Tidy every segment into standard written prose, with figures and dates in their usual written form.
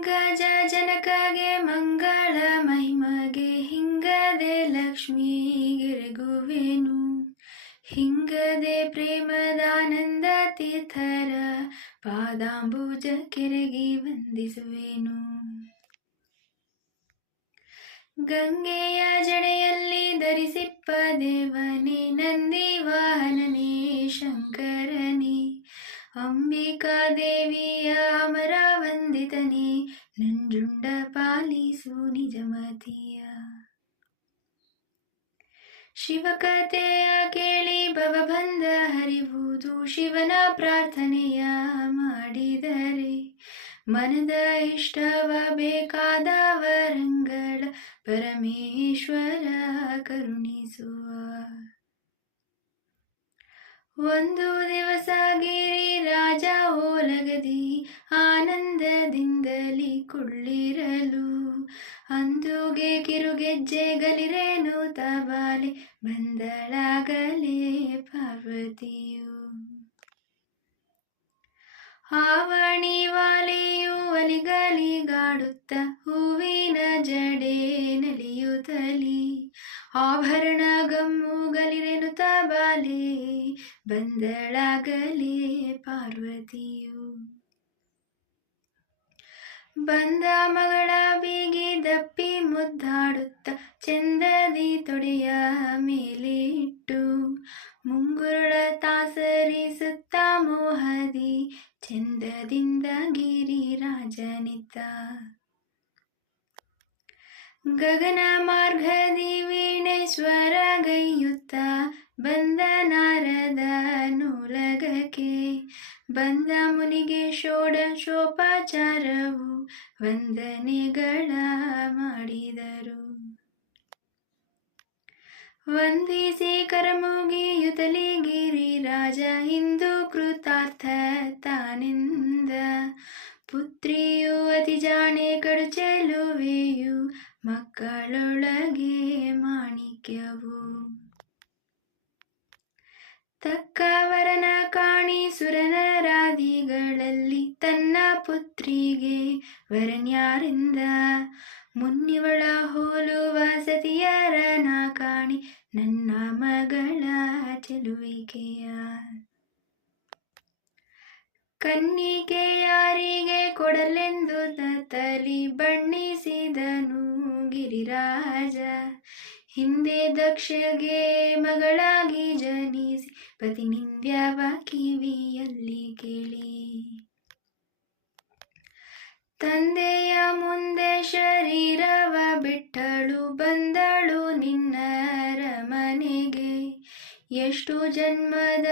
ಗಜ ಜನಕಗೆ ಮಂಗಳ ಮಹಿಮಗೆ ಹಿಂಗದೆ ಲಕ್ಷ್ಮೀಗಿರೆಗುವೆನು. ಹಿಂಗದೆ ಪ್ರೇಮದಾನಂದ ತೀರ್ಥರ ಪಾದಾಂಬುಜ ಕೆರಗಿ ವಂದಿಸುವೆನು. ಗಂಗೆಯ ಜಡೆಯಲ್ಲಿ ಧರಿಸಿಪ್ಪ ದೇವನೇ ನಂದಿ ವಾಹನನೇ ಶಂಕರನೇ. ಅಂಬಿಕಾ ದೇವಿಯ ಅಮರ ವಂದಿತನೇ ನಂಜುಂಡ ಪಾಲಿಸು ನಿಜಮತಿಯ. ಶಿವಕಥೆಯ ಕೇಳಿ ಭವಬಂಧ ಹರಿವುದು, ಶಿವನ ಪ್ರಾರ್ಥನೆಯ ಮಾಡಿದರೆ ಮನದ ಇಷ್ಟವ ಬೇಕಾದ ವರಂಗಳ ಪರಮೇಶ್ವರ ಕರುಣಿಸುವ. ಒಂದು ದಿವಸ ಗಿರಿರಾಜ ಓಲಗದಿ ಆನಂದದಿಂದಲಿ ಕುಳ್ಳಿರಲು, ಅಂದುಗೆ ಕಿರುಗೆಜ್ಜೆಗಲಿರೇನು ತಬಾಲೆ ಬಂದಳಾಗಲೇ ಪಾರ್ವತಿಯು. ಆವಣಿ ವಾಲೆಯು ಅಲಿಗಲಿಗಾಡುತ್ತ ಹೂವಿನ ಜಡೆ ನಲಿಯುತ್ತಲಿ, ಆಭರಣ ಗಮ್ಮುಗಲಿರೆನು ತಬಾಲೆ ಬಂದಳಾಗಲೇ ಪಾರ್ವತಿಯು. ಬಂದ ಮಗಳ ಬೀಗಿ ದಪ್ಪಿ ಮುದ್ದಾಡುತ್ತ ಚಂದದಿ ತೊಡೆಯ ಮೇಲೆ ಇಟ್ಟು, ಮುಂಗುರುಳ ತಾಸರಿಸುತ್ತ ಮೋಹದಿ ಚಂದದಿಂದ ಗಿರಿರಾಜನಿದ್ದ. ಗಗನ ಮಾರ್ಗದಿ ವೀಣೆ ಸ್ವರ ಗೈಯುತ್ತ ಬಂದ ನಾರದ ನೂಲಗಕ್ಕೆ, ಬಂದ ಮುನಿಗೆ ಷೋಡಶೋಪಚಾರವು ವಂದನೆಗಳ ಮಾಡಿದರು. ವಂದಿಸಿ ಕರಮುಗಿಯುತ್ತಲಿ ಗಿರಿರಾಜ ಇಂದು ಕೃತಾರ್ಥ ತಾನೆಂದ. ಪುತ್ರಿಯು ಅತಿ ಜಾಣೆ ಕಡು ಚೆಲುವೆಯು, ಮಕ್ಕಳೊಳಗೆ ಮಾಣಿಕ್ಯವು. ತಕ್ಕವರನ ಕಾಣಿ ಸುರನರಾದಿಗಳಲ್ಲಿ ತನ್ನ ಪುತ್ರಿಗೆ ವರನ್ಯಾರೆಂದ. ಮುನ್ನಿವಳ ಹೋಲುವ ಸತಿಯರನ ಕಾಣಿ ನನ್ನ ಮಗಳ ಚೆಲುವಿಕೆಯ. ಕನ್ನಿಕೆ ಯಾರಿಗೆ ಕೊಡಲೆಂದು ತಲಿ ಬಣ್ಣಿಸಿದನು ಗಿರಿರಾಜ. ಹಿಂದೆ ದಕ್ಷಗೆ ಮಗಳಾಗಿ ಜನಿಸಿ ಪತಿನಿಂದ್ಯವ ಕಿವಿಯಲ್ಲಿ ಕೇಳಿ, ತಂದೆಯ ಮುಂದೆ ಶರೀರವ ಬಿಟ್ಟಳು ಬಂದಳು ನಿನ್ನರ ಮನೆಗೆ. ಎಷ್ಟು ಜನ್ಮದ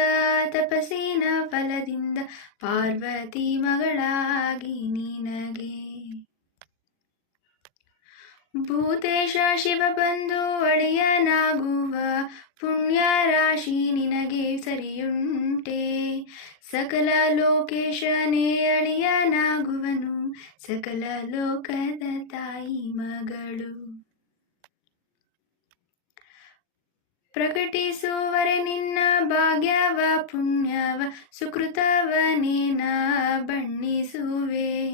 ತಪಸ್ಸಿನ ಫಲದಿಂದ ಪಾರ್ವತಿ ಮಗಳಾಗಿ ನಿನಗೆ. ಭೂತೇಶ ಶಿವ ಬಂದು ಒಡೆಯನಾಗುವ ಪುಣ್ಯ ರಾಶಿ ನಿನಗೆ ಸರಿಯುಂಟೆ. ಸಕಲ ಲೋಕೇಶನೇ ಅಳಿಯನಾಗುವನು, ಸಕಲ ಲೋಕದ ತಾಯಿ ಮಗಳು. ಪ್ರಕಟಿಸುವರೆ ನಿನ್ನ ಭಾಗ್ಯವ ಪುಣ್ಯವ ಸುಕೃತವನೇನ ಬಣ್ಣಿಸುವೆ.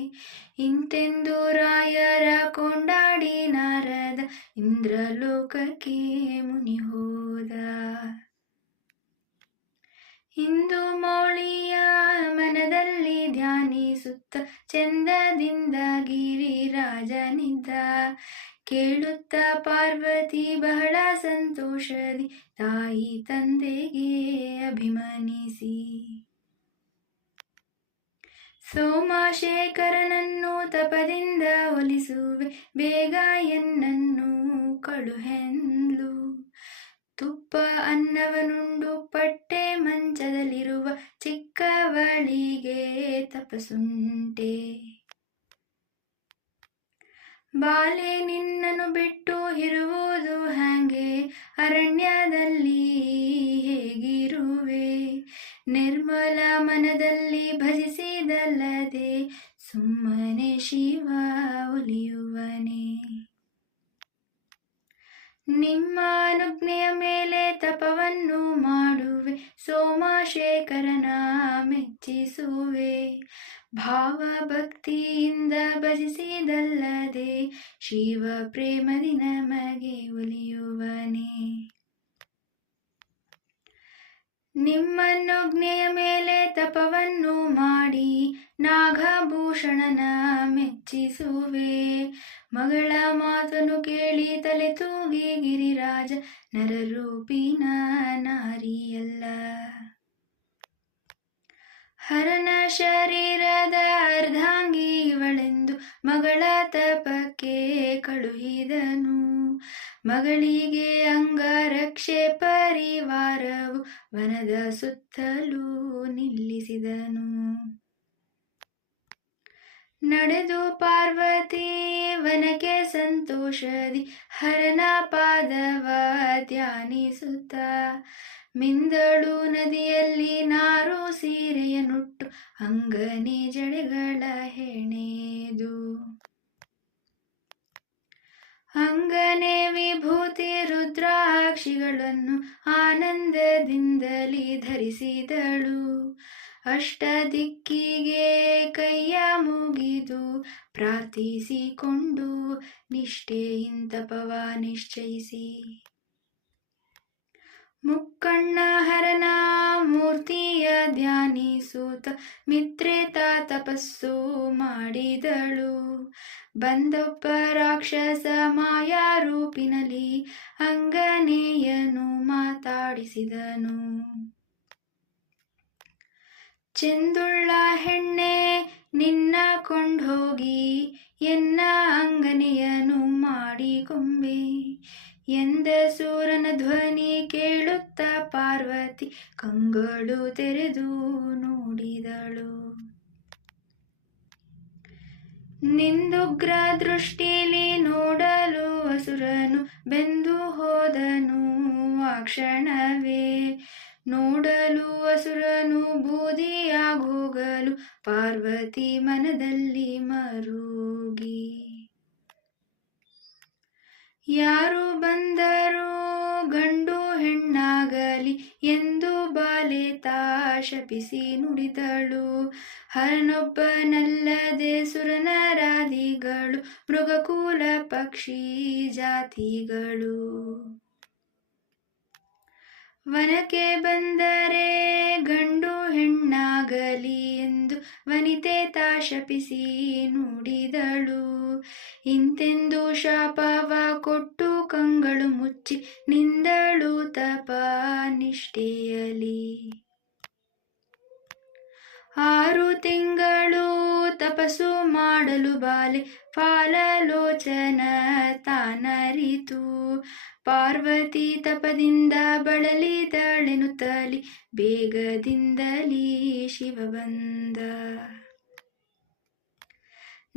ಇಂತೆಂದು ರಾಯರ ಕೊಂಡಾಡಿ ನಾರದ ಇಂದ್ರಲೋಕಕ್ಕೆ ಮುನಿ ಹೋದ. ಇಂದು ಮೌಳಿಯ ಮನದಲ್ಲಿ ಧ್ಯಾನಿಸುತ್ತ ಚಂದದಿಂದ ಗಿರಿರಾಜನಿದ್ದ. ಕೇಳುತ್ತ ಪಾರ್ವತಿ ಬಹಳ ಸಂತೋಷದಿ ತಾಯಿ ತಂದೆಗೆ ಅಭಿಮನಿಸಿ, ಸೋಮಶೇಖರನನ್ನು ತಪದಿಂದ ಒಲಿಸುವೆ ಬೇಗ ಎನ್ನನ್ನು ಕಳುಹೆಂದ್ಲು. ತುಪ್ಪ ಅನ್ನವನುಂಡು ಪಟ್ಟೆ ಮಂಚದಲ್ಲಿರುವ ಚಿಕ್ಕವಳಿಗೆ ತಪಸ್ಸುಂಟೆ. ಬಾಲೆ ನಿನ್ನನ್ನು ಬಿಟ್ಟು ಇರುವುದು ಹ್ಯಾಂಗೆ, ಅರಣ್ಯದಲ್ಲಿ ಹೇಗಿರುವೆ. ನಿರ್ಮಲ ಮನದಲ್ಲಿ ಭಜಿಸಿದಲ್ಲದೆ ಸುಮ್ಮನೆ ಶಿವ ಒಲಿಯುವನೆ. ನಿಮ್ಮ ಅನುಜ್ಞೆಯ ಮೇಲೆ ತಪವನ್ನು ಮಾಡುವೆ, ಸೋಮಶೇಖರನ ಮೆಚ್ಚಿಸುವೆ. ಭಾವ ಭಕ್ತಿಯಿಂದ ಭಜಿಸಿದಲ್ಲದೆ ಶಿವ ಪ್ರೇಮದಿ ನಮಗೆ ಒಲಿಯುವನೇ. ನಿಮ್ಮನ್ನೊಜ್ಞೆಯ ಮೇಲೆ ತಪವನ್ನು ಮಾಡಿ ನಾಗಭೂಷಣನ ಮೆಚ್ಚಿಸುವೆ. ಮಗಳ ಮಾತನ್ನು ಕೇಳಿ ತಲೆ ತೂಗಿ ಗಿರಿರಾಜ ನರರೂಪಿನ ನಾರಿಯಲ್ಲ. ಹರನ ಶರೀರದ ಅರ್ಧಾಂಗಿ ಇವಳೆಂದು ಮಗಳ ತಪಕ್ಕೆ ಕಳುಹಿದನು. ಮಗಳಿಗೆ ಅಂಗರಕ್ಷೆ ಪರಿವಾರವು ವನದ ಸುತ್ತಲೂ ನಿಲ್ಲಿಸಿದನು. ನಡೆದು ಪಾರ್ವತಿ ವನಕ್ಕೆ ಸಂತೋಷದಿ ಹರನ ಪಾದವ ಧ್ಯಾನಿಸುತ್ತ ಮಿಂದಳು ನದಿಯಲ್ಲಿ ನಾರು ಸೀರೆಯನ್ನುಟ್ಟು ಅಂಗನೆ ಜಡೆಗಳ ಹೆಣೆದು. ಅಂಗನೆ ವಿಭೂತಿ ರುದ್ರಾಕ್ಷಿಗಳನ್ನು ಆನಂದದಿಂದಲೇ ಧರಿಸಿದಳು. ಅಷ್ಟ ದಿಕ್ಕಿಗೆ ಕೈಯ ಮುಗಿದು ಪ್ರಾರ್ಥಿಸಿಕೊಂಡು ನಿಷ್ಠೆಯಿಂತಪವ ನಿಶ್ಚಯಿಸಿ ಮುಕ್ಕಣ್ಣ ಹರನ ಮೂರ್ತಿಯ ಧ್ಯಾನಿಸುತ್ತ ಮಿತ್ರೇತ ತಪಸ್ಸು ಮಾಡಿದಳು. ಬಂದೊಬ್ಬ ರಾಕ್ಷಸ ಮಾಯಾರೂಪಿನಲ್ಲಿ ಅಂಗನೆಯನ್ನು ಮಾತಾಡಿಸಿದನು. ಚೆಂದುಳ್ಳ ಹೆಣ್ಣೆ ನಿನ್ನ ಕೊಂಡೋಗಿ ಎನ್ನ ಅಂಗನೆಯನ್ನು ಮಾಡಿಕೊಂಬೆ ಎಂದ ಸೂರನ ಧ್ವನಿ ಕೇಳುತ್ತ ಪಾರ್ವತಿ ಕಂಗಳು ತೆರೆದು ನೋಡಿದಳು. ನಿಂದುಗ್ರ ದೃಷ್ಟಿಲಿ ನೋಡಲು ಅಸುರನು ಬೆಂದು ಹೋದನು ಆ ಕ್ಷಣವೇ. ನೋಡಲು ಅಸುರನು ಬೂದಿಯಾಗೋಗಲು ಪಾರ್ವತಿ ಮನದಲ್ಲಿ ಮರುಗಿ. ಯಾರು ಬಂದರೂ ಗಂಡು ಹೆಣ್ಣಾಗಲಿ ಎಂದು ಬಾಲೆತಾ ಶಪಿಸಿ ನುಡಿದಳು. ಹರನೊಬ್ಬನಲ್ಲದೆ ಸುರನರಾದಿಗಳು ಮೃಗಕುಲ ಪಕ್ಷಿ ಜಾತಿಗಳು ವನಕ್ಕೆ ಬಂದರೆ ಗಂಡು ಹೆಣ್ಣಾಗಲಿ ಎಂದು ವನಿತೆ ತಾ ಶಪಿಸಿ ನುಡಿದಳು. ಇಂತೆಂದು ಶಾಪವ ಕೊಟ್ಟು ಕಂಗಳು ಮುಚ್ಚಿ ನಿಂದಳು ತಪ ನಿಷ್ಠೆಯಲಿ. 6 ತಿಂಗಳು ತಪಸ್ಸು ಮಾಡಲು ಬಾಲೆ ಫಾಲಲೋಚನ ತಾನರಿತು. ಪಾರ್ವತಿ ತಪದಿಂದ ಬಳಲಿದಳೆನುತ್ತಲಿ ಬೇಗದಿಂದಲೀ ಶಿವ ಬಂದ.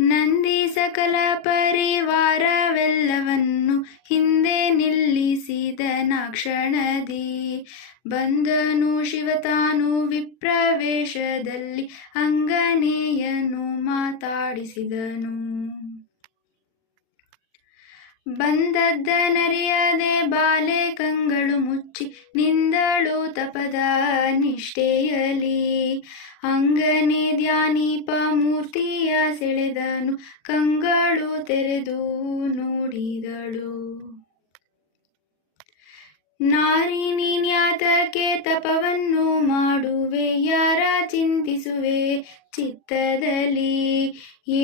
ನಂದಿ ಸಕಲ ಪರಿವಾರವೆಲ್ಲವನ್ನು ಹಿಂದೆ ನಿಲ್ಲಿಸಿದನಾಕ್ಷಣದಿ ಬಂದನು ಶಿವ ತಾನು ವಿಪ್ರವೇಶದಲ್ಲಿ ಅಂಗನೆಯನ್ನು ಮಾತಾಡಿಸಿದನು. ಬಂದದ್ದನರಿಯದೆ ಬಾಲೆ ಕಂಗಳು ಮುಚ್ಚಿ ನಿಂದಳು ತಪದ ನಿಷ್ಠೆಯಲಿ. ಅಂಗನೆ ಧ್ಯಾನೀಪ ಮೂರ್ತಿಯ ಸೆಳೆದನು ಕಂಗಳು ತೆರೆದು ನೋಡಿದಳು. ನಾರಿ ನೀನ್ಯಾತಕ್ಕೆ ತಪವನ್ನು ಮಾಡುವೆ ಯಾರ ಚಿಂತಿಸುವೆ ಚಿತ್ತದಲ್ಲಿ.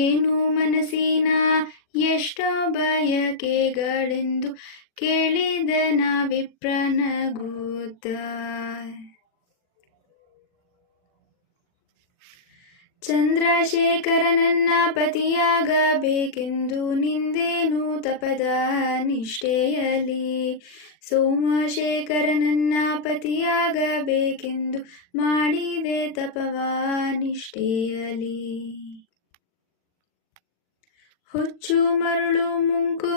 ಏನು ಮನಸ್ಸಿನ ಎಷ್ಟೋ ಬಯಕೆಗಳೆಂದು ಕೇಳಿದನ ವಿಪ್ರನಗೂತ. ಚಂದ್ರಶೇಖರನನ್ನ ಪತಿಯಾಗಬೇಕೆಂದು ನಿಂದೇನು ತಪದ ನಿಷ್ಠೆಯಲಿ. ಸೋಮಶೇಖರನನ್ನ ಪತಿಯಾಗಬೇಕೆಂದು ಮಾಡಿದೆ ತಪವ ನಿಷ್ಠೆಯಲಿ. ಹುಚ್ಚು ಮರುಳು ಮುಂಕು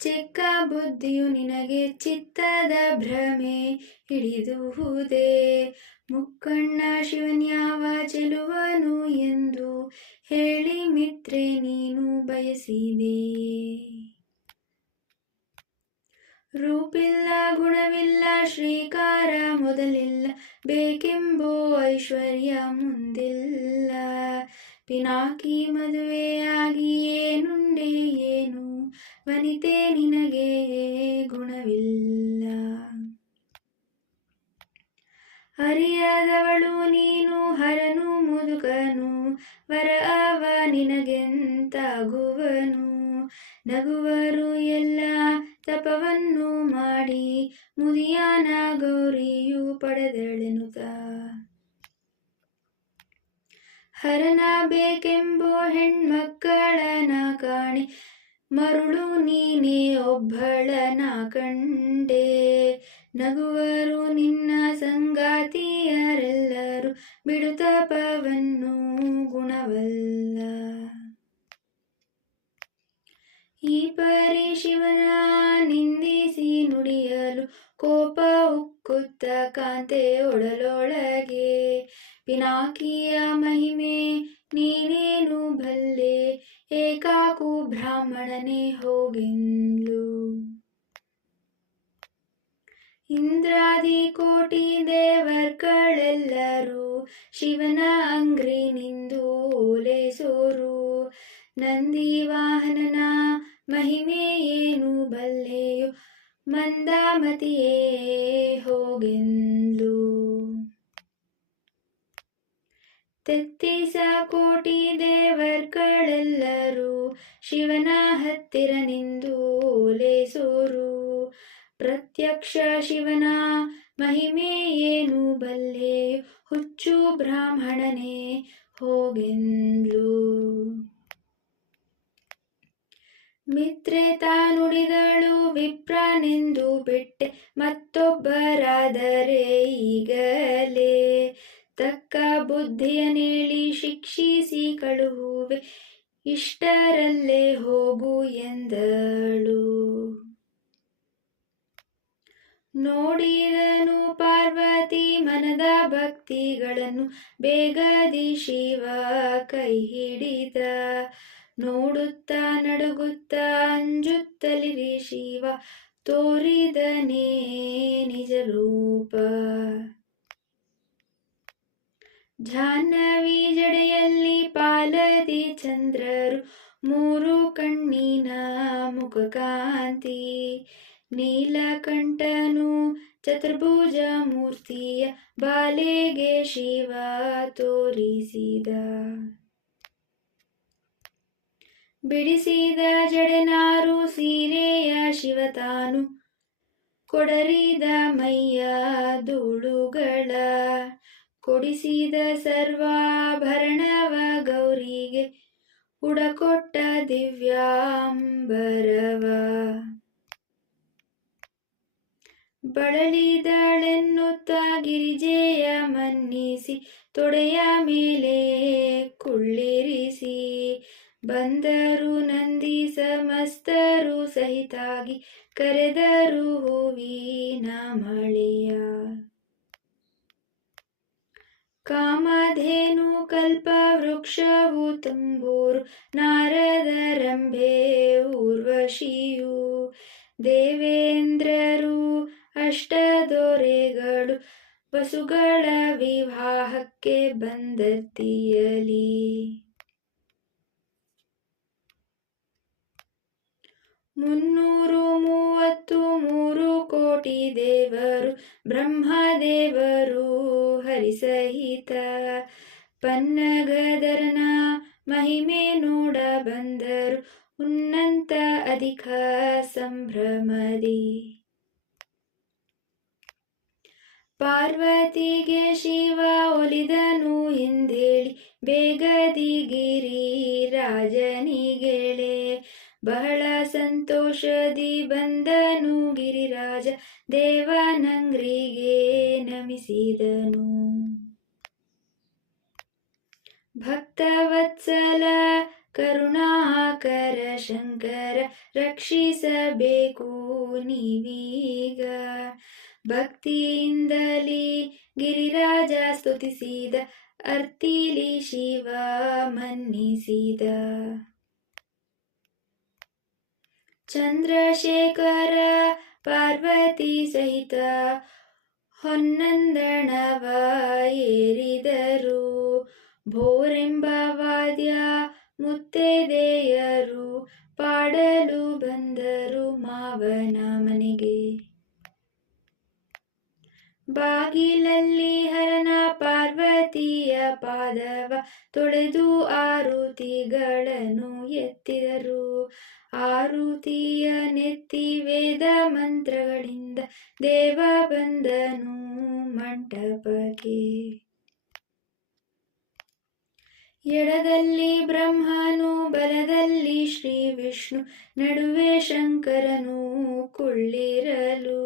ಚೆಕ್ಕ ಬುದ್ಧಿಯು ನಿನಗೆ ಚಿತ್ತದ ಭ್ರಮೆ ಹಿಡಿದುವುದೇ. ಮುಕ್ಕಣ್ಣ ಶಿವನ್ಯಾವ ಚೆಲುವನು ಎಂದು ಹೇಳಿ ಮಿತ್ರೆ ನೀನು ಬಯಸಿದೆ. ರೂಪಿಲ್ಲ ಗುಣವಿಲ್ಲ ಶ್ರೀಕಾರ ಮೊದಲಿಲ್ಲ ಬೇಕೆಂಬೋ ಐಶ್ವರ್ಯ ಮುಂದಿಲ್ಲ. ಪಿನಾಕಿ ಮದುವೆಯಾಗಿ ಏನುಂಡೆ ಏನು ವನಿತೆ ನಿನಗೆ ಗುಣವಿಲ್ಲ. ಅರಿಯದವಳು ನೀನು ಹರನು ಮುದುಕನು ವರ ಅವ ನಿನಗೆಂತಾಗುವನು. ನಗುವರು ಎಲ್ಲ ತಪವನ್ನು ಮಾಡಿ ಮುದಿಯಾನ ಗೌರಿಯು ಪಡೆದಳೆನುತ. ಹರನ ಬೇಕೆಂಬೋ ಹೆಣ್ಮಕ್ಕಳನ ಕಾಣೆ ಮರುಳು ನೀನೇ ಒಬ್ಬಳನ ಕಂಡೆ. ನಗುವರು ನಿನ್ನ ಸಂಗಾತಿಯರೆಲ್ಲರೂ ಬಿಡುತಪವನ್ನು ಗುಣವಲ್ಲ. ಈ ಪರಿ ಶಿವನ ನಿಂದಿಸಿ ನುಡಿಯಲು ಕೋಪ ಉಕ್ಕುತ್ತ ಕಾಂತೆ ಒಡಲೊಳಗೆ. ಪಿನಾಕಿಯ ಮಹಿಮೆ ನೀನೇನು ಬಲ್ಲೆ ಏಕಾಕು ಬ್ರಾಹ್ಮಣನೇ ಹೋಗೆಂದ್ಲು. ಇಂದ್ರಾದಿ ಕೋಟಿ ದೇವರ್ಗಳೆಲ್ಲರೂ ಶಿವನ ಅಂಗ್ರಿ ನಿಂದು ಓಲೈಸೋರು. ನಂದಿ ವಾಹನನ ಮಹಿಮೆ ಏನು ಬಲ್ಲೆಯೋ ಮಂದಾಮತಿಯೇ ಹೋಗೆಂದ್ಲು. ತೆತ್ತಿಸ ಕೋಟಿ ದೇವರ್ಗಳೆಲ್ಲರೂ ಶಿವನ ಹತ್ತಿರ ನಿಂದು ಓಲೈಸೋರು. ಪ್ರತ್ಯಕ್ಷ ಶಿವನ ಮಹಿಮೆ ಏನು ಬಲ್ಲೆಯೋ ಹುಚ್ಚು ಬ್ರಾಹ್ಮಣನೇ ಹೋಗೆಂದ್ಲು. ಮಿತ್ರೆ ತಾನುಡಿದಳು ವಿಪ್ರನೆಂದು ಬಿಟ್ಟೆ ಮತ್ತೊಬ್ಬರಾದರೆ ಈಗಲೇ ತಕ್ಕ ಬುದ್ಧಿಯ ನೀಳಿ ಶಿಕ್ಷಿಸಿ ಕಳುಹುವೆ ಇಷ್ಟರಲ್ಲೇ ಹೋಗು ಎಂದಳು. ನೋಡಿದನು ಪಾರ್ವತಿ ಮನದ ಭಕ್ತಿಗಳನ್ನು ಬೇಗದಿ ಶಿವ ಕೈ ಹಿಡಿದ. ನೋಡುತ್ತಾ ನಡುಗುತ್ತಾ ಅಂಜುತ್ತಲಿರಿ ಶಿವ ತೋರಿದನೇ ನಿಜ ರೂಪ. ಜಾಹ್ನವಿ ಜಡೆಯಲ್ಲಿ ಪಾಲದಿ ಚಂದ್ರರು ಮೂರು ಕಣ್ಣಿನ ಮುಖಕಾಂತಿ. ನೀಲಕಂಠನು ಚತುರ್ಭುಜ ಮೂರ್ತಿಯ ಬಾಲೆಗೆ ಶಿವ ತೋರಿಸಿದ. ಬಿಡಿಸಿದ ಜಡೆನಾರು ಸೀರೆಯ ಶಿವ ತಾನು ಕೊಡರಿದ ಮೈಯ ಧೂಳುಗಳ. ಕೊಡಿಸಿದ ಸರ್ವಾಭರಣವ ಗೌರಿಗೆ ಉಡಕೊಟ್ಟ ದಿವ್ಯಾಂಬರವ. ಬಳಲಿದಳೆನ್ನುತ್ತ ಗಿರಿಜೆಯ ಮನ್ನಿಸಿ ತೊಡೆಯ ಮೇಲೆ ಕುಳ್ಳಿರಿಸಿ. ಬಂದರು ನಂದಿ ಸಮಸ್ತರು ಸಹಿತಾಗಿ ಕರೆದರು ಹೂವಿನ ಮಳೆಯ. ಕಾಮಧೇನು ಕಲ್ಪ ವೃಕ್ಷವು ತಂಬೂರು ನಾರದ ರಂಭೆ ಊರ್ವಶಿಯು. ದೇವೇಂದ್ರರು ಅಷ್ಟದೊರೆಗಳು ವಸುಗಳ ವಿವಾಹಕ್ಕೆ ಬಂದರ್ತಿಯಲಿ. 333 ಕೋಟಿ ದೇವರು ಬ್ರಹ್ಮದೇವರು ಹರಿಸಹಿತ. ಪನ್ನಗದರನ ಮಹಿಮೆ ನೋಡ ಬಂದರು ಉನ್ನತ ಅಧಿಕ ಸಂಭ್ರಮದಿ. ಪಾರ್ವತಿಗೆ ಶಿವ ಒಲಿದನು ಎಂದೇಳಿ ಬೇಗದಿ ಗಿರಿ ರಾಜನಿಗೆಳೆ. ಬಹಳ ಸಂತೋಷದಿ ಬಂದನು ಗಿರಿರಾಜ ದೇವನಂಗ್ರಿಗೆ ನಮಿಸಿದನು. ಭಕ್ತವತ್ಸಲ ಕರುಣಾಕರ ಶಂಕರ ರಕ್ಷಿಸಬೇಕು ನೀವೀಗ. ಭಕ್ತಿಯಿಂದಲಿ ಗಿರಿರಾಜ ಸ್ತುತಿಸಿದ ಅರ್ತಿಲಿ ಶಿವ ಮನ್ನಿಸಿದ. ಚಂದ್ರಶೇಖರ ಪಾರ್ವತಿ ಸಹಿತ ಹೊನ್ನಂದಣವ ಏರಿದರು. ಭೋರೆಂಬ ವಾದ್ಯ ಮುತ್ತೈದೆಯರು ಪಾಡಲು ಬಂದರು ಮಾವನ ಮನೆಗೆ. ಬಾಗಿಲಲ್ಲಿ ಹರನ ಪಾರ್ವತಿಯ ಪಾದವ ತೊಳೆದು ಆರುತಿಗಳನ್ನು ಎತ್ತಿದರು. ಆರುತಿಯ ನೆತ್ತಿ ವೇದ ಮಂತ್ರಗಳಿಂದ ದೇವ ಬಂದನು ಮಂಟಪಕ್ಕೆ. ಎಡದಲ್ಲಿ ಬ್ರಹ್ಮನು ಬಲದಲ್ಲಿ ಶ್ರೀ ವಿಷ್ಣು ನಡುವೆ ಶಂಕರನು ಕುಳ್ಳಿರಲು.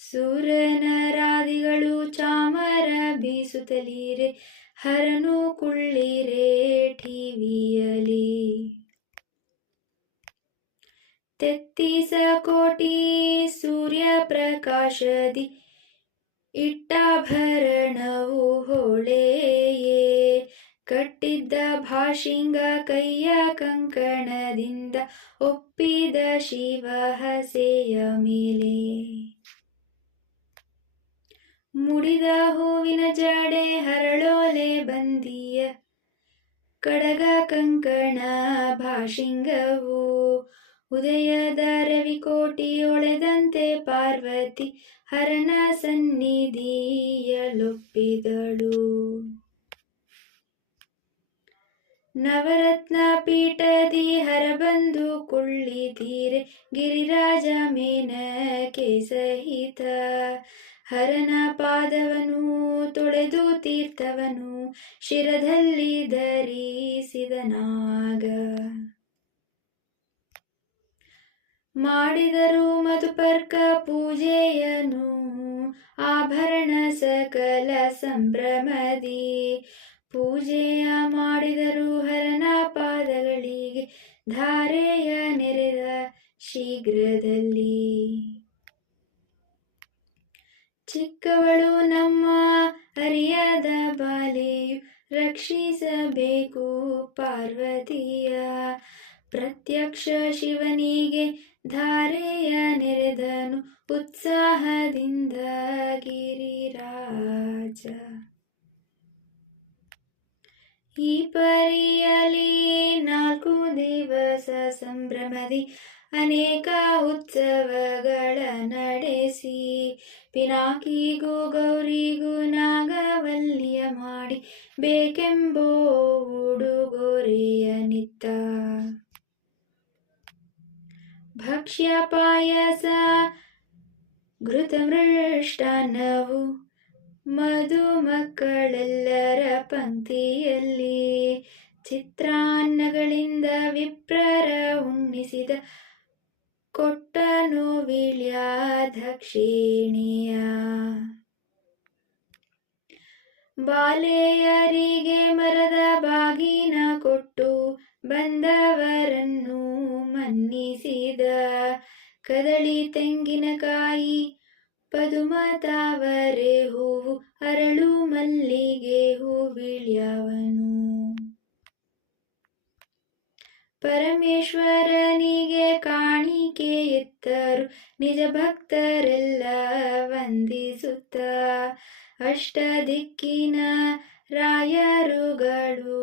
ಸೂರನರಾದಿಗಳು ಚಾಮರ ಬೀಸುತ್ತಲೀರೆ ಹರನು ಕುಳ್ಳಿರೆ ಟಿವಿಯಲಿ. 33 ಕೋಟಿ ಸೂರ್ಯ ಪ್ರಕಾಶದಿ ಇಟ್ಟಾಭರಣವು ಹೊಳೆಯೇ. ಕಟ್ಟಿದ್ದ ಭಾಷಿಂಗ ಕೈಯ ಕಂಕಣದಿಂದ ಒಪ್ಪಿದ ಶಿವ ಹಸೆಯ ಮೇಲೆ. ಮುಡಿದ ಹೂವಿನ ಜಡೆ ಹರಳೋಲೆ ಬಂದಿಯ ಕಡಗ ಕಂಕಣ ಭಾಷಿಂಗವು. ಉದಯದ ರವಿಕೋಟಿ ಒಳೆದಂತೆ ಪಾರ್ವತಿ ಹರನ ಸನ್ನಿಧಿಯಲೊಪ್ಪಿದಳು. ನವರತ್ನ ಪೀಠದಿ ಹರಬಂದು ಕುಳ್ಳಿತೀರೆ ಗಿರಿರಾಜ ಮೇನಕೆ ಸಹಿತ. ಹರನ ಪಾದವನು ತೊಳೆದು ತೀರ್ಥವನು ಶಿರದಲ್ಲಿ ಧರಿಸಿದನಾಗ. ಮಾಡಿದರು ಮಧುಪರ್ಕ ಪೂಜೆಯನು ಆಭರಣ ಸಕಲ ಸಂಭ್ರಮದಿ. ಪೂಜೆಯ ಮಾಡಿದರು ಹರನ ಪಾದಗಳಿಗೆ ಧಾರೆಯ ನೆರೆದ ಶೀಘ್ರದಲ್ಲಿ. ಚಿಕ್ಕವಳು ನಮ್ಮ ಅರಿಯದ ಬಾಲೆಯು ರಕ್ಷಿಸಬೇಕು ಪಾರ್ವತಿಯ. ಪ್ರತ್ಯಕ್ಷ ಶಿವನಿಗೆ ಧಾರೆಯ ನೆರೆದನು ಉತ್ಸಾಹದಿಂದ ಗಿರಿರಾಜ. ಈ ಪರಿಯಲಿ 4 ದಿವಸ ಸಂಭ್ರಮದಿ ಅನೇಕ ಉತ್ಸವಗಳ ನಡೆಸಿ. ಪಿನಾಕಿಗೂ ಗೌರಿಗೂ ನಾಗವಲ್ಲಿಯ ಮಾಡಿ ಬೇಕೆಂಬೋ ಉಡುಗೊರೆಯ ನಿತ್ತ. ಭಕ್ಷ್ಯ ಪಾಯಸ ಘೃತಮೃಷ್ಟಾನ್ನವು ಮಧು ಮಕ್ಕಳೆಲ್ಲರ ಪಂಕ್ತಿಯಲ್ಲಿ. ಚಿತ್ರಾನ್ನಗಳಿಂದ ವಿಪ್ರರ ಉಣ್ಣಿಸಿದ ಕೊಟ್ಟನು ವೀಳ್ಯ ದಕ್ಷಿಣೆಯ. ಬಾಲೆಯರಿಗೆ ಮರದ ಬಾಗಿನ ಕೊಟ್ಟು ಬಂದವರನ್ನು ಮನ್ನಿಸಿದ. ಕದಳಿ ತೆಂಗಿನಕಾಯಿ ಪದುಮ ತಾವರೆ ಹೂವು ಅರಳು ಮಲ್ಲಿಗೆ ಹೂವಿಳ್ಯವನು. ಪರಮೇಶ್ವರನಿಗೆ ಕಾಣಿಕೆ ಎತ್ತರು ನಿಜ ಭಕ್ತರೆಲ್ಲ ವಂದಿಸುತ್ತ. ಅಷ್ಟ ದಿಕ್ಕಿನ ರಾಯರುಗಳು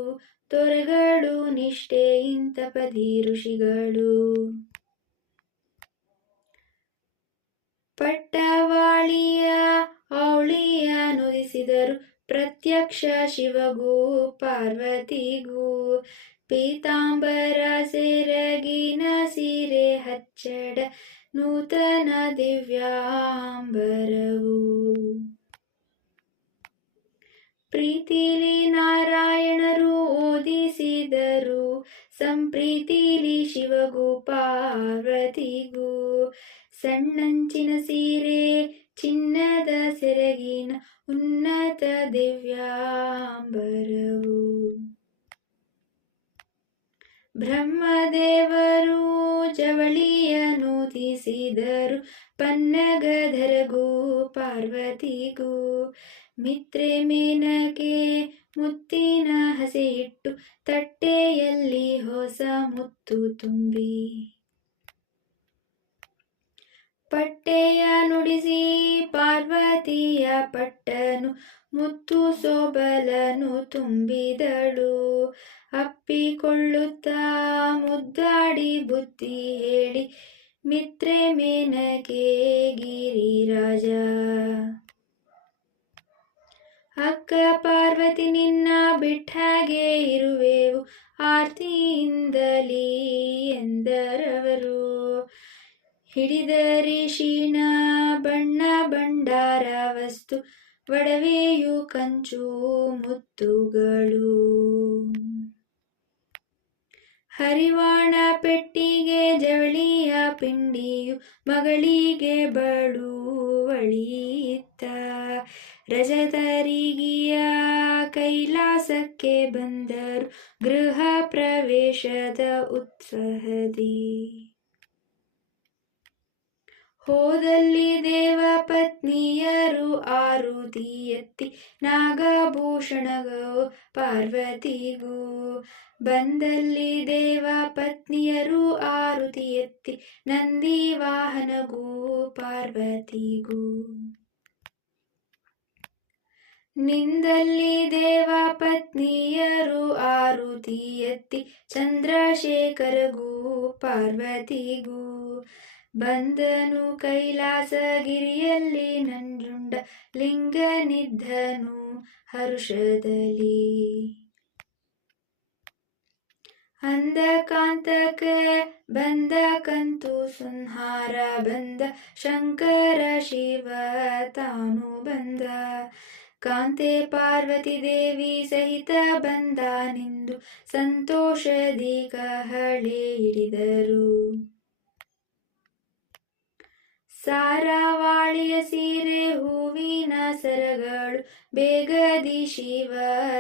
ತೊರೆಗಳು ನಿಷ್ಠೆಯಿಂದ ಪದಿ ಋಷಿಗಳು. ಪಟ್ಟವಾಳಿಯ ಔಳಿಯ ನುಡಿಸಿದರು ಪ್ರತ್ಯಕ್ಷ ಶಿವಗೂ ಪಾರ್ವತಿಗೂ. ಪೀತಾಂಬರ ಸೆರಗಿನ ಸೀರೆ ಹಚ್ಚಡ ನೂತನ ದಿವ್ಯಾಂಬರವು. ಪ್ರೀತಿಲಿ ನಾರಾಯಣರು ಓದಿಸಿದರು ಸಂಪ್ರೀತಿಲಿ ಶಿವಗೂ ಪಾರ್ವತಿಗೂ. ಸಣ್ಣಂಚಿನ ಸೀರೆ ಚಿನ್ನದ ಸೆರಗಿನ ಉನ್ನತ ದಿವ್ಯಾಂಬರವು. ಬ್ರಹ್ಮದೇವರು ಜವಳಿಯ ನೂತಿಸಿದರು ಪನ್ನಗಧರಗೂ ಪಾರ್ವತಿಗೂ. ಮಿತ್ರೆ ಮೇನಕೆ ಮುತ್ತಿನ ಹಸೆಯಿಟ್ಟು ತಟ್ಟೆಯಲ್ಲಿ ಹೊಸ ಮುತ್ತು ತುಂಬಿ. ಪಟ್ಟೆಯ ನುಡಿಸಿ ಪಾರ್ವತಿಯ ಪಟ್ಟನು ಮುತ್ತು ಸೊಬಲನು ತುಂಬಿದಳು. ಅಪ್ಪಿಕೊಳ್ಳುತ್ತಾ ಮುದ್ದಾಡಿ ಬುದ್ಧಿ ಹೇಳಿ ಮಿತ್ರೆ ಮೇನಕೆ ಗಿರಿರಾಜ. ಅಕ್ಕ ಪಾರ್ವತಿ ನಿನ್ನ ಬಿಟ್ಟಾಗೆ ಇರುವೆವು ಆರ್ತಿಯಿಂದಲೀ ಎಂದರವರು. ಹಿಡಿದರಿ ಶೀಣ ಬಣ್ಣ ಭಂಡಾರ ವಸ್ತು ಒಡವೆಯು ಕಂಚು ಮುತ್ತುಗಳು. ಹರಿವಾಣ ಪೆಟ್ಟಿಗೆ ಜವಳಿಯ ಪಿಂಡಿಯು ಮಗಳಿಗೆ ಬಳುವಳಿಯಿತ್ತ. ರಜತರಿಗಿಯ ಕೈಲಾಸಕ್ಕೆ ಬಂದರು ಗೃಹ ಪ್ರವೇಶದ ಉತ್ಸಾಹದಿ. ಹೋದಲ್ಲಿ ದೇವ ಪತ್ನಿಯರು ಆರುತಿ ಎತ್ತಿ ನಾಗಭೂಷಣಗೋ ಪಾರ್ವತಿಗೂ. ಬಂದಲ್ಲಿ ದೇವ ಪತ್ನಿಯರು ಆರುತಿ ಎತ್ತಿ ನಂದಿ ವಾಹನಗೂ ಪಾರ್ವತಿಗೂ. ನಿಂದಲ್ಲಿ ದೇವ ಪತ್ನಿಯರು ಆರುತಿ ಎತ್ತಿ ಚಂದ್ರಶೇಖರಗೂ ಪಾರ್ವತಿಗೂ. ಬಂದನು ಕೈಲಾಸಗಿರಿಯಲ್ಲಿ ನಂಜುಂಡ ಲಿಂಗನಿದ್ದನು ಹರುಷದಲ್ಲಿ. ಅಂದಕಾಂತಕ ಬಂದ ಕಂತು ಸಂಹಾರ ಬಂದ ಶಂಕರ ಶಿವ ತಾನು ಬಂದ. ಕಾಂತೆ ಪಾರ್ವತಿ ದೇವಿ ಸಹಿತ ಬಂದಾನೆಂದು ಸಂತೋಷದಿ ಕಹಳೆ ಹಿಡಿದರು. ಸಾರವಾಳಿಯ ಸೀರೆ ಹೂವಿನ ಸರಗಳು ಬೇಗದಿ ಶಿವ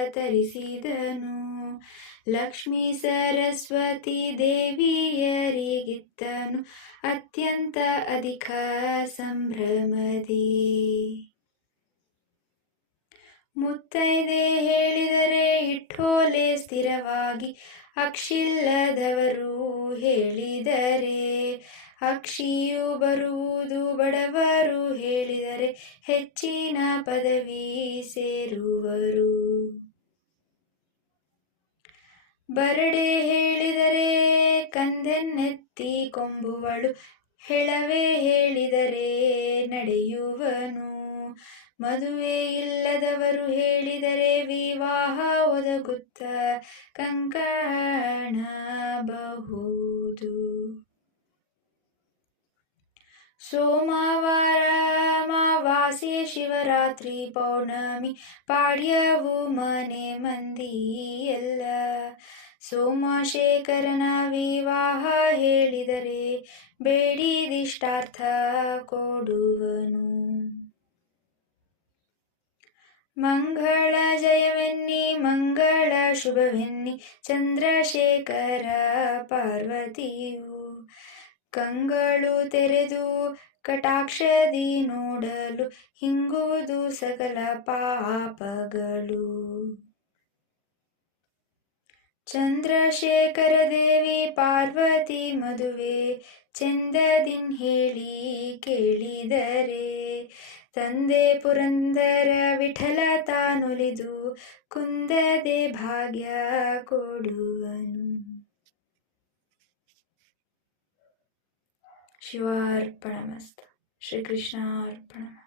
ತರಿಸಿದನು. ಲಕ್ಷ್ಮೀ ಸರಸ್ವತಿ ದೇವಿಯರಿಗಿತ್ತನು ಅತ್ಯಂತ ಅಧಿಕ ಸಂಭ್ರಮದಿ. ಮುತ್ತೈದೆ ಹೇಳಿದರೆ ಇಟ್ಟೋಲೆ ಸ್ಥಿರವಾಗಿ ಅಕ್ಷಿಲ್ಲದವರು ಹೇಳಿದರೆ. ಅಕ್ಷಿಯು ಬರುವುದು ಬಡವರು ಹೇಳಿದರೆ ಹೆಚ್ಚಿನ ಪದವಿ ಸೇರುವರು. ಬರಡೆ ಹೇಳಿದರೆ ಕಂದೆನ್ನೆತ್ತಿ ಕೊಂಬುವಳು ಹೆಳವೆ ಹೇಳಿದರೆ ನಡೆಯುವನು. ಮದುವೆ ಇಲ್ಲದವರು ಹೇಳಿದರೆ ವಿವಾಹ ಒದಗುತ್ತ ಕಂಕಣಬಹುದು. ಸೋಮವಾರ ಅಮಾವಾಸ್ಯೆ ಶಿವರಾತ್ರಿ ಪೌರ್ಣಮಿ ಪಾಡ್ಯವು ಮನೆ ಮಂದಿ ಎಲ್ಲ. ಸೋಮಶೇಖರನ ವಿವಾಹ ಹೇಳಿದರೆ ಬೇಡಿದಿಷ್ಟಾರ್ಥ ಕೊಡುವನು. ಮಂಗಳ ಜಯವೆನ್ನಿ ಮಂಗಳ ಶುಭವೆನ್ನಿ ಚಂದ್ರಶೇಖರ ಪಾರ್ವತಿಯು. ಕಂಗಳು ತೆರೆದು ಕಟಾಕ್ಷದಿ ನೋಡಲು ಹಿಂಗುವುದು ಸಕಲ ಪಾಪಗಳು. ಚಂದ್ರಶೇಖರ ದೇವಿ ಪಾರ್ವತಿ ಮದುವೆ ಚೆಂದದಿನ್ ಹೇಳಿ ಕೇಳಿದರೆ. ತಂದೆ ಪುರಂದರ ವಿಠಲ ತಾನೊಲಿದು ಕುಂದದೆ ಭಾಗ್ಯ ಕೊಡುವನು. ಶಿವಾರ್ಪಣಮಸ್ತು. ಶ್ರೀಕೃಷ್ಣಾರ್ಪಣ.